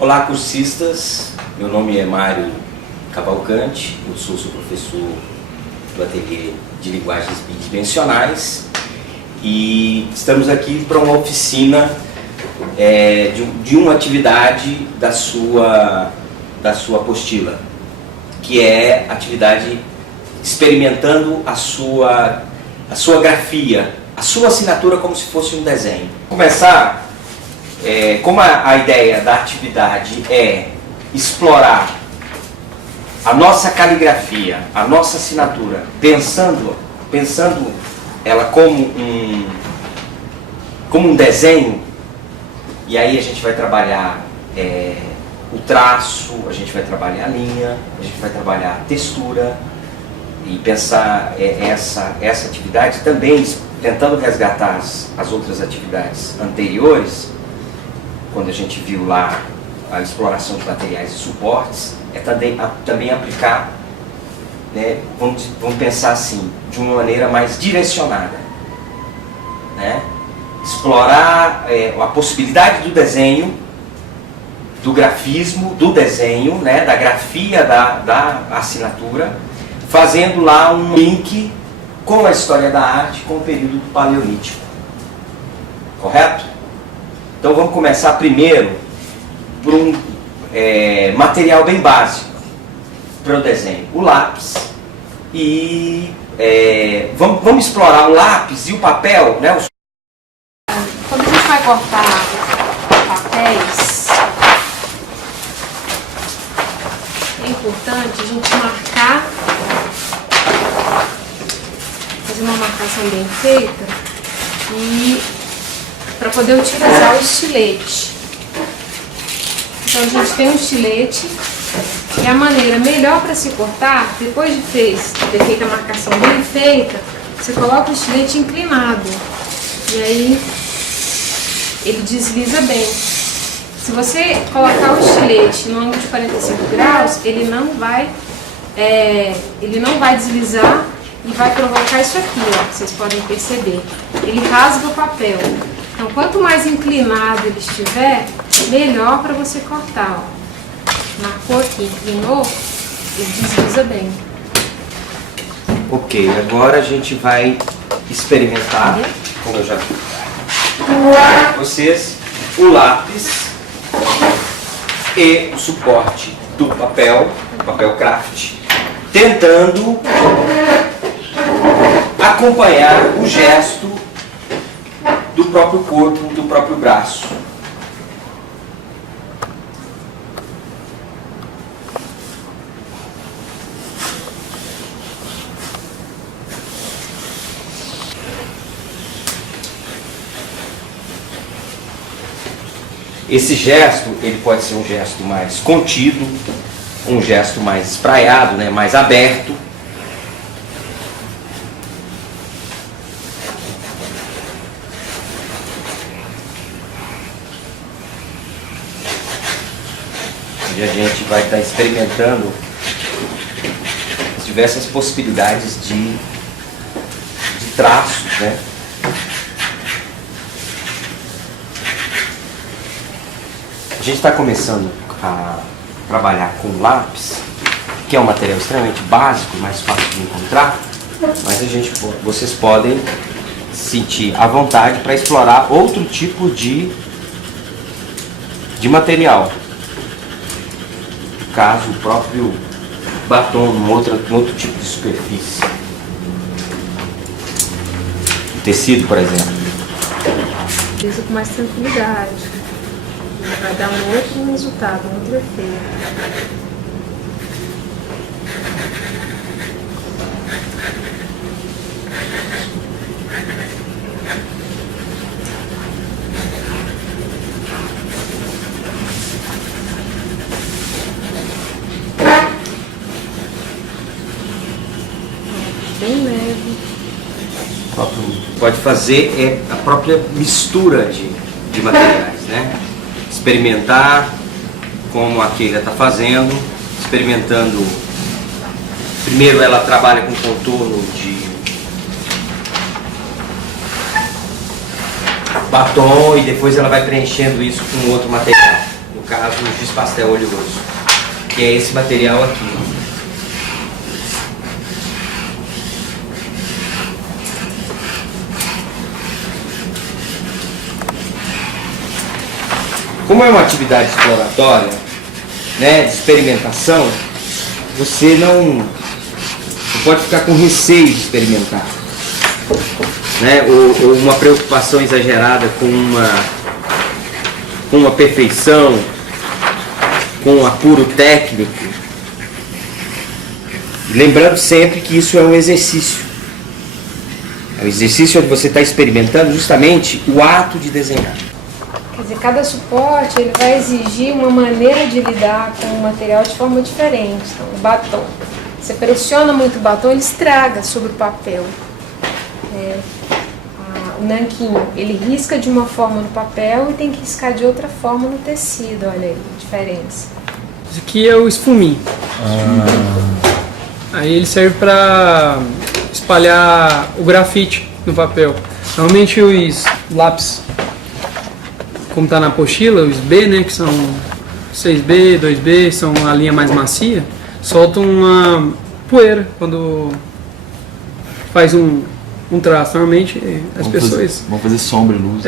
Olá, cursistas, meu nome é Mário Cavalcante, eu sou professor do Ateliê de Linguagens Bidimensionais e estamos aqui para uma oficina de uma atividade da sua apostila, que é a atividade experimentando a sua grafia, a sua assinatura como se fosse um desenho. Vou começar, como a ideia da atividade é explorar a nossa caligrafia, a nossa assinatura, pensando ela como um desenho, e aí a gente vai trabalhar o traço, a gente vai trabalhar a linha, a gente vai trabalhar a textura e pensar essa atividade também tentando resgatar as outras atividades anteriores, quando a gente viu lá a exploração de materiais e suportes, também aplicar, né, vamos pensar assim, de uma maneira mais direcionada, né? Explorar a possibilidade do desenho, do grafismo, do desenho, né, da grafia da assinatura, fazendo lá um link com a história da arte, com o período do Paleolítico. Correto? Então vamos começar primeiro por um material bem básico para o desenho, o lápis. E vamos explorar o lápis e o papel, né? Quando a gente vai cortar papéis, é importante a gente marcar, fazer uma marcação bem feita e para poder utilizar o estilete. Então a gente tem um estilete e a maneira melhor para se cortar, depois de ter feita a marcação bem feita, você coloca o estilete inclinado e aí ele desliza bem. Se você colocar o estilete no ângulo de 45 graus, ele não vai deslizar e vai provocar isso aqui, ó, vocês podem perceber. Ele rasga o papel. Então, quanto mais inclinado ele estiver, melhor para você cortar. Ó. Marcou aqui, inclinou, ele desliza bem. Ok, agora a gente vai experimentar, como eu já vi vocês, o lápis e o suporte do papel craft, tentando acompanhar o gesto do próprio corpo, do próprio braço. Esse gesto, ele pode ser um gesto mais contido, um gesto mais espraiado, né, mais aberto. E a gente vai estar experimentando as diversas possibilidades de traços, né? A gente está começando a trabalhar com lápis, que é um material extremamente básico, mais fácil de encontrar, mas vocês podem sentir à vontade para explorar outro tipo de material. Caso o próprio batom, num outro tipo de superfície. O tecido, por exemplo. Utiliza com mais tranquilidade. Vai dar um outro resultado, um outro efeito. Bem leve. Pode fazer a própria mistura de materiais, né? Experimentar como a Keila está fazendo, experimentando. Primeiro ela trabalha com contorno de batom e depois ela vai preenchendo isso com outro material. No caso o giz pastel oleoso, que é esse material aqui. Como é uma atividade exploratória, né, de experimentação, você não pode ficar com receio de experimentar, né, ou uma preocupação exagerada com uma perfeição, com um apuro técnico. Lembrando sempre que isso é um exercício. É um exercício onde você está experimentando justamente o ato de desenhar. Quer dizer, cada suporte ele vai exigir uma maneira de lidar com o material de forma diferente. Então, o batom. Você pressiona muito o batom, ele estraga sobre o papel. O nanquim, ele risca de uma forma no papel e tem que riscar de outra forma no tecido. Olha aí a diferença. Esse aqui é o esfumim. Aí ele serve para espalhar o grafite no papel. Normalmente os lápis, como está na apostila, os B, né, que são 6B, 2B, são a linha mais macia, soltam uma poeira quando faz um traço. Normalmente as pessoas... Vão fazer sombra e luz.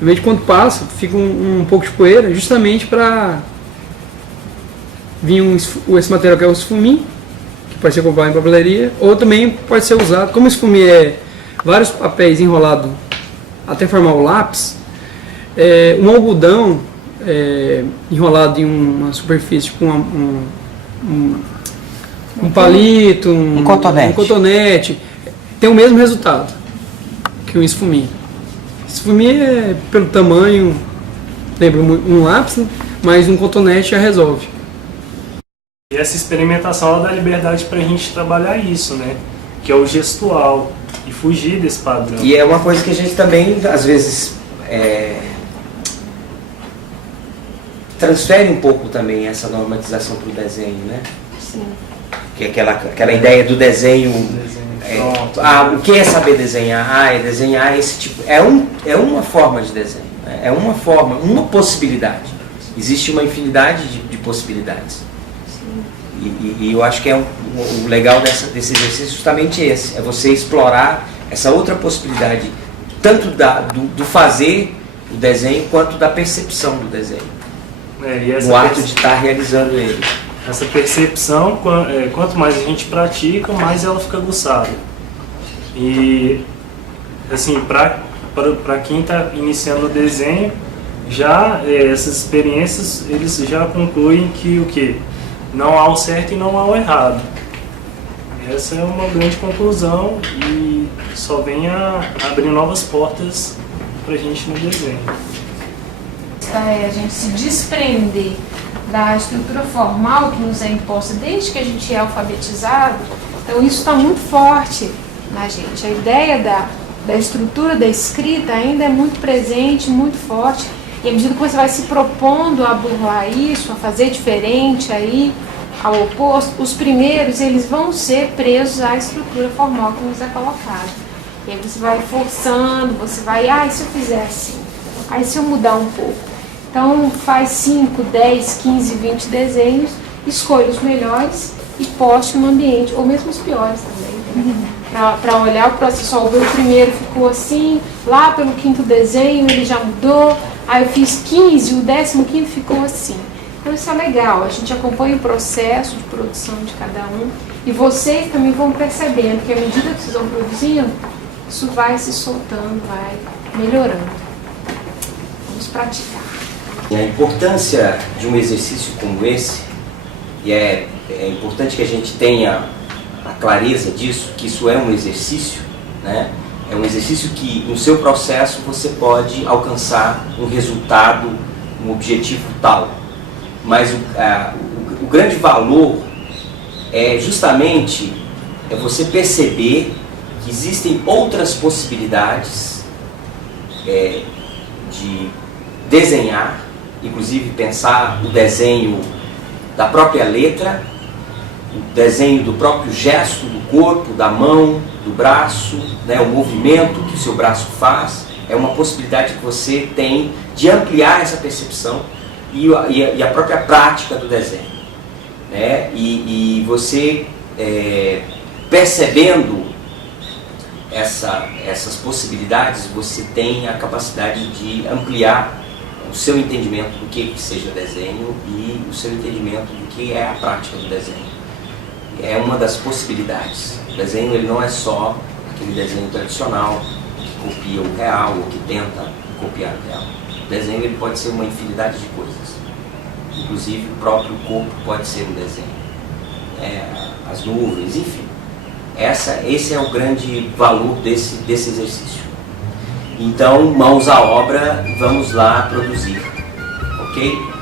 Normalmente quando passa, fica um pouco de poeira, justamente para vir esse material que é o esfumim, que pode ser comprado em papelaria, ou também pode ser usado, como esfumim é vários papéis enrolados até formar o lápis, um algodão enrolado em uma superfície, tipo um palito, um cotonete, tem o mesmo resultado que um esfumim. Esfumim é pelo tamanho, lembra um lápis, né? Mas um cotonete já resolve. E essa experimentação ela dá liberdade para a gente trabalhar isso, né? Que é o gestual e fugir desse padrão. E é uma coisa que a gente também, às vezes, transfere um pouco também essa normatização para o desenho, né? Sim. Que é aquela ideia do desenho. O que é saber desenhar? É desenhar esse tipo. É uma forma de desenho. Né? É uma forma, uma possibilidade. Existe uma infinidade de possibilidades. E eu acho que o legal desse exercício é justamente esse. É você explorar essa outra possibilidade, tanto do fazer o desenho, quanto da percepção do desenho. O ato de estar realizando ele. Essa percepção, quanto mais a gente pratica, mais ela fica aguçada. E, assim, para quem está iniciando o desenho, já essas experiências, eles já concluem que o quê? Não há o certo e não há o errado. Essa é uma grande conclusão e só vem a abrir novas portas para a gente no desenho. A gente se desprender da estrutura formal que nos é imposta desde que a gente é alfabetizado. Então isso está muito forte na gente. A ideia da estrutura da escrita ainda é muito presente, muito forte. E à medida que você vai se propondo a burlar isso, a fazer diferente, aí, ao oposto, os primeiros eles vão ser presos à estrutura formal que nos é colocada. E aí você vai forçando, você vai, e se eu fizer assim? Aí se eu mudar um pouco? Então faz 5, 10, 15, 20 desenhos, escolha os melhores e poste no ambiente, ou mesmo os piores também. Para olhar o processo, o meu primeiro ficou assim, lá pelo 5º desenho ele já mudou, aí eu fiz 15, o 15º ficou assim. Então isso é legal, a gente acompanha o processo de produção de cada um e vocês também vão percebendo que à medida que vocês vão produzindo, isso vai se soltando, vai melhorando. Vamos praticar. A importância de um exercício como esse, e é importante que a gente tenha a clareza disso, que isso é um exercício, né? É um exercício que no seu processo você pode alcançar um resultado, um objetivo tal. Mas o grande valor é justamente você perceber que existem outras possibilidades de desenhar, inclusive pensar o desenho da própria letra, o desenho do próprio gesto do corpo, da mão, do braço, né, o movimento que o seu braço faz. É uma possibilidade que você tem de ampliar essa percepção e a própria prática do desenho, né? E você percebendo essas possibilidades, você tem a capacidade de ampliar o seu entendimento do que seja desenho e o seu entendimento do que é a prática do desenho. É uma das possibilidades. O desenho ele não é só aquele desenho tradicional que copia o real ou que tenta copiar o real. O desenho ele pode ser uma infinidade de coisas. Inclusive o próprio corpo pode ser um desenho. As nuvens, enfim. Esse é o grande valor desse exercício. Então, mãos à obra, vamos lá produzir. Ok?